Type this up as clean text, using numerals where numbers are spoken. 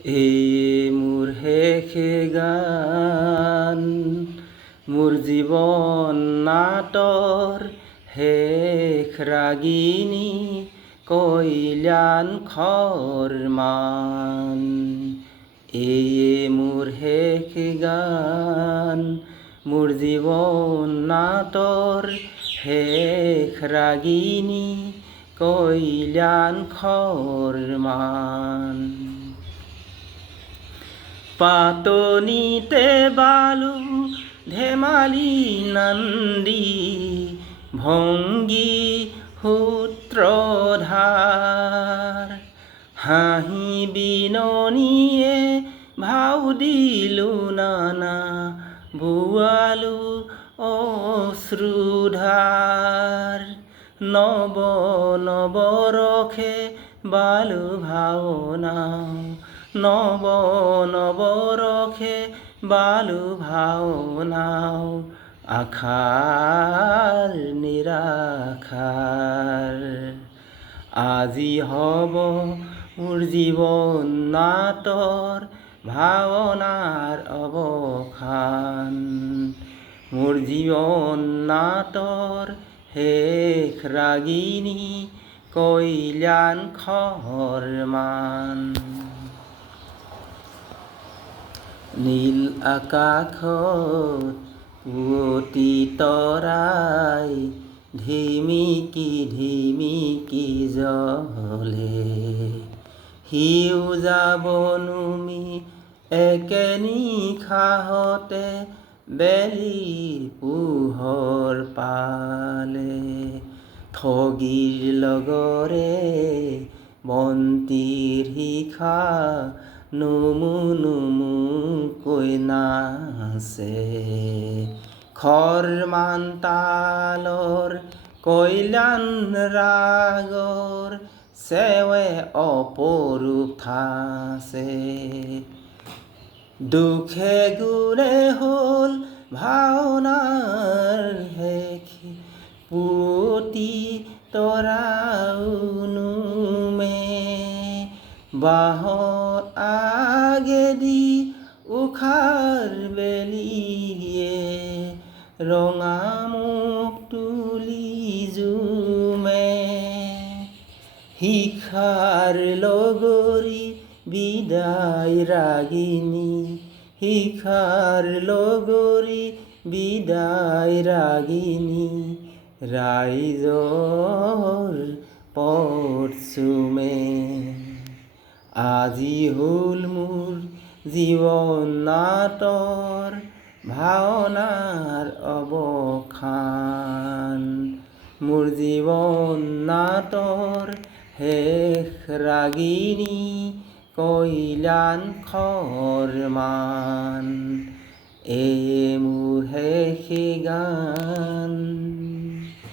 এই মোৰ শেষ গান, মোৰ জীৱন নাটৰ শেষ ৰাগিনী কল্যাণ খৰমান। এই মোৰ শেষ গান, মোৰ জীৱন নাটৰ শেষ ৰাগিনী কল্যাণ খৰমান। পাতনিতে বালু ধেমালি নান্দি ভংগী সূত্ৰধাৰ, হাঁহি বিননিয়ে ভাও দিলো নানা বোৱালো অশ্ৰুধাৰ। নৱ নৱৰসে বালু ভাওনাও, নৱ নৱৰসে বালু ভাওনাও, আশাৰ নিৰাশাৰ। আজি হ'ব মোৰ জীৱন নাটৰ ভাৱনাৰ অৱসান, মোৰ জীৱন নাটৰ শেষ ৰাগিনী কল্যাণ খৰমান। নীল আকাশত পুৱতি তৰাই ধিমিকি ধিমিকি জ্বলে, সেউজা বনমি একে নিশাহতে বেলিৰ পোহৰ পালে। ঠগীৰ লগৰে বন্তিৰ শিখা নুমু নুমুকৈ নাচে, খৰমান তালৰ কল্যাণ ৰাগৰ চেৱে অপৰূপ ঠাঁচে। দুখে গুণে হ'ল ভাওনাৰ শেষ, পুৱতি তৰাও নুমে, বাঁহৰ আগেদি উষাৰ বেলিয়ে ৰঙা মুখ তুলি জুমে। শিখাৰ লগৰী বিদায় ৰাগিনী, শিখাৰ লগৰী বিদায় ৰাগিনী, ৰাইজৰ পথ চুমে। আজি হ'ল মোৰ জীৱন নাটৰ ভাওনাৰ অৱসান, মোৰ জীৱন নাটৰ শেষ ৰাগিনী কল্যাণ খৰমান।